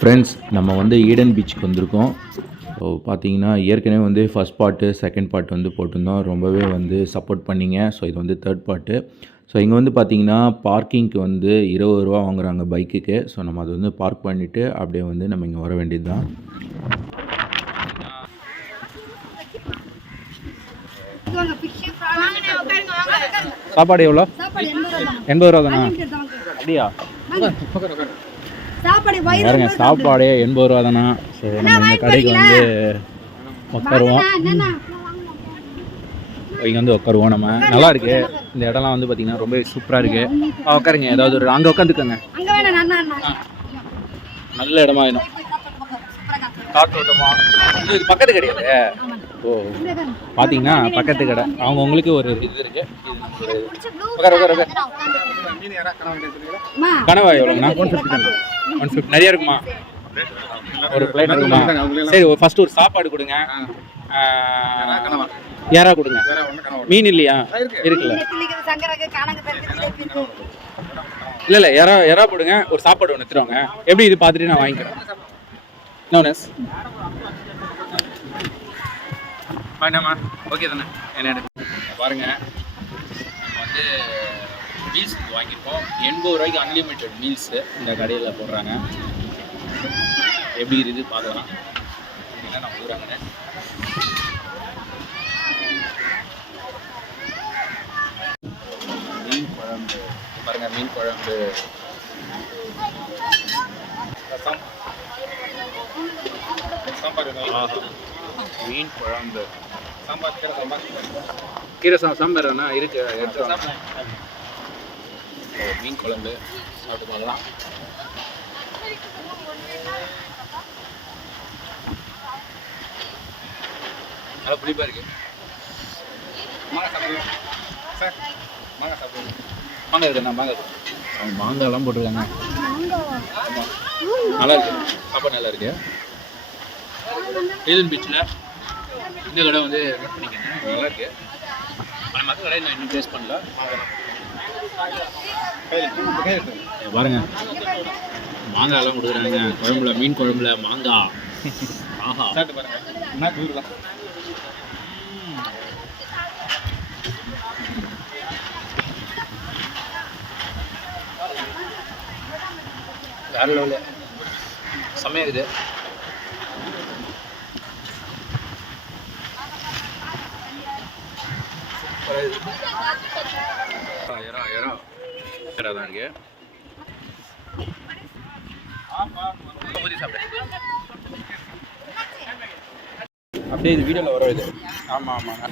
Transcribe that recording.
Friends நம்ம வந்து Eden பீச்சுக்கு வந்திருக்கோம். ஸோ பார்த்தீங்கன்னா ஏற்கனவே வந்து ஃபஸ்ட் பார்ட்டு செகண்ட் பார்ட் வந்து போட்டிருந்தோம். ரொம்பவே வந்து சப்போர்ட் பண்ணீங்க. ஸோ இது வந்து தேர்ட் பார்ட்டு ஸோ இங்கே வந்து பார்த்தீங்கன்னா பார்க்கிங்க்கு வந்து இருபது ரூபா வாங்குறாங்க பைக்குக்கு ஸோ நம்ம அதை வந்து பார்க் பண்ணிவிட்டு அப்படியே வந்து நம்ம இங்கே வர வேண்டியது தான் சாப்பாடு எவ்வளோ? சாப்பாடு எண்பது ரூபா தான். அப்படியா? பாருங்க சாப்பாடு எண்பது ரூபா தானா? சரி நம்ம இந்த கடைக்கு வந்து உட்காருவோம் இங்கே வந்து உட்காருவோம் நம்ம. நல்லா இருக்கு. இந்த இடம்லாம் வந்து பார்த்தீங்கன்னா ரொம்ப சூப்பராக இருக்கு. உட்காருங்க ஏதாவது ஒரு அங்கே உட்காந்துக்கோங்க நல்ல இடமா வேணும். காற்றோட்டமா? இது பக்கத்து கிடையாது. ஓ. பார்த்தீங்கன்னா பக்கத்து கடை. அவங்க உங்களுக்கு ஒரு இது இருக்கு. உட்காரு உட்காரு உட்காரு கனவா எவ்வளோங்கண்ணா ஒன் ஃபிஃப்டி தானே? ஒன் ஃபிஃப்டி நிறைய இருக்குமா? ஒரு பிளேட் இருக்குமா சரி ஒரு ஃபர்ஸ்ட் ஒரு சாப்பாடு கொடுங்க. யாரா கொடுங்க. மீன் இல்லையா? இருக்குல்ல. இல்ல இல்ல யாரா யாரா போடுங்க. ஒரு சாப்பாடு ஒன்று எடுத்துருவாங்க எப்படி இது பார்த்துட்டு நான் வாங்கிக்கிறேன். நோனஸ் ஓகே தானே? என்ன பாருங்க. வந்து மீல்ஸ் வாங்கியிருக்கோம். எண்பது ரூபாய்க்கு அன்லிமிட்டெட் மீல்ஸ் இந்த கடையில் போடுறாங்க. எப்படி இருக்குது பார்க்கலாம். என்ன நான் கொடுக்குறாங்கன்னு மீன் குழம்பு. பாருங்க மீன் குழம்பு. ரசம் சாம்பார். மீன் குழம்பு. சாம்பார் கீரை சாம்பார். கீரை சாம்பார் வேணா இருக்கு எடுத்து மீன் குழம்பு சாப்பிட்டு பார்க்கலாம் நல்லா புளிப்பா இருக்கு. மாங்காய் சாப்பிடுங்க. சார் மாங்காய் சாப்பிடுங்க. மாங்காய் இருக்குண்ணா மாங்காய் இருக்கு மாங்காய்லாம் போட்டிருக்காங்க. நல்லா இருக்கு. சாப்பாடு நல்லா இருக்கு. ஏதன் பீச்சில் இந்த கடை வந்து நோட் பண்ணிக்கங்க. நல்லா இருக்கு. ஆனால் மற்ற கடை நான் இன்னும் டேஸ்ட் பண்ணல. இங்க பாருங்க. மாங்காய்லாம் கொடுக்குறாங்க. குழம்புல மீன் குழம்புல மாங்காய். ஆஹா. சாப்பிட்டு பாருங்க. என்ன தூர் தான் வேற லெவலில் செம்மையாக இருக்குது. எறா சாப்பிடு. அப்படியே இது வீடியோவில் வர இது. ஆமாம் ஆமாங்க.